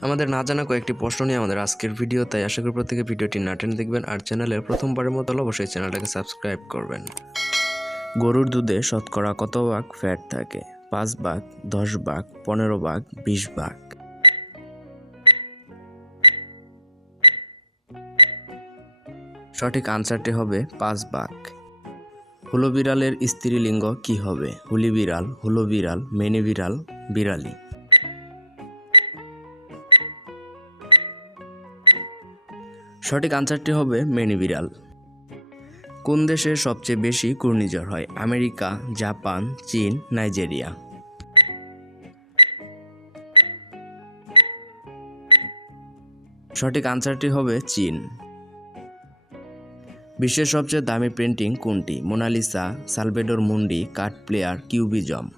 আমাদের না জানা কয়েকটি প্রশ্ন নিয়ে আমাদের আজকের ভিডিও তাই আশা করি প্রত্যেকে ভিডিওটি না টেনে দেখবেন। আর চ্যানেলের প্রথমবারের মতো অবশ্যই চ্যানেলটাকে সাবস্ক্রাইব করবেন। গরুর দুধে শতকরা কত ভাগ ফ্যাট থাকে? পাঁচ ভাগ, দশ ভাগ, পনেরো ভাগ, বিশ ভাগ। সঠিক আনসারটি হবে পাঁচ ভাগ। হুলো বিড়ালের স্ত্রীলিঙ্গ কি হবে? হুলি বিড়াল, হুলো বিড়াল, মেনে বিড়াল, বিড়ালি। সঠিক আনসারটি হবে মেনি বিড়াল। কোন দেশে সবচেয়ে বেশি ঘূর্ণিঝড় হয়? আমেরিকা, জাপান, চীন, নাইজেরিয়া। সঠিক আনসারটি হবে চীন। বিশ্বের সবচেয়ে দামি পেন্টিং কোনটি? মোনালিসা, সালভেডোর মুন্ডি কার্ড প্লেয়ার কিউবিজম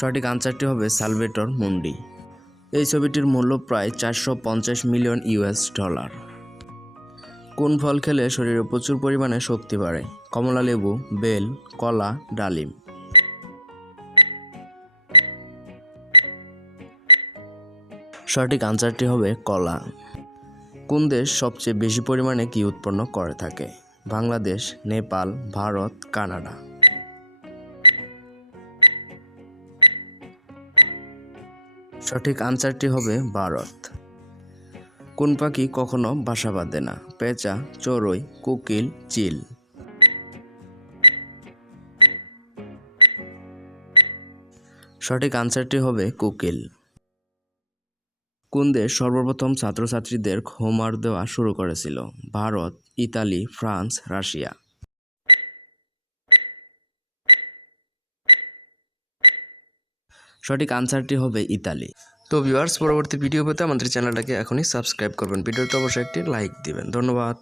সঠিক আনসারটি হবে সালভেটর মুন্ডি। এই ছবিটির মূল্য প্রায় চারশো পঞ্চাশ মিলিয়ন ইউএস ডলার। কোন ফল খেলে শরীরে প্রচুর পরিমাণে শক্তি বাড়ে? কমলা লেবু, বেল, কলা, ডালিম। সঠিক আনসারটি হবে কলা। কোন দেশ সবচেয়ে বেশি পরিমাণে কি উৎপন্ন করে থাকে? বাংলাদেশ, নেপাল, ভারত, কানাডা। সঠিক আনসারটি হবে ভারত। কোন পাখি কখনো বাসা বাঁধে না? পেঁচা, চড়ুই, কোকিল, চিল। সঠিক আনসারটি হবে কোকিল। কোন দেশ সর্বপ্রথম ছাত্রছাত্রীদের হোমওয়ার্ক দেওয়া শুরু করেছিল? Bharat, Italy, France, Russia. সঠিক আনসারটি হবে ইতালি। তো ভিউয়ার্স পরবর্তী ভিডিও পেতে আমাদের চ্যানেলটাকে এখনই সাবস্ক্রাইব করবেন। ভিডিওতে অবশ্যই একটি লাইক দিবেন। ধন্যবাদ।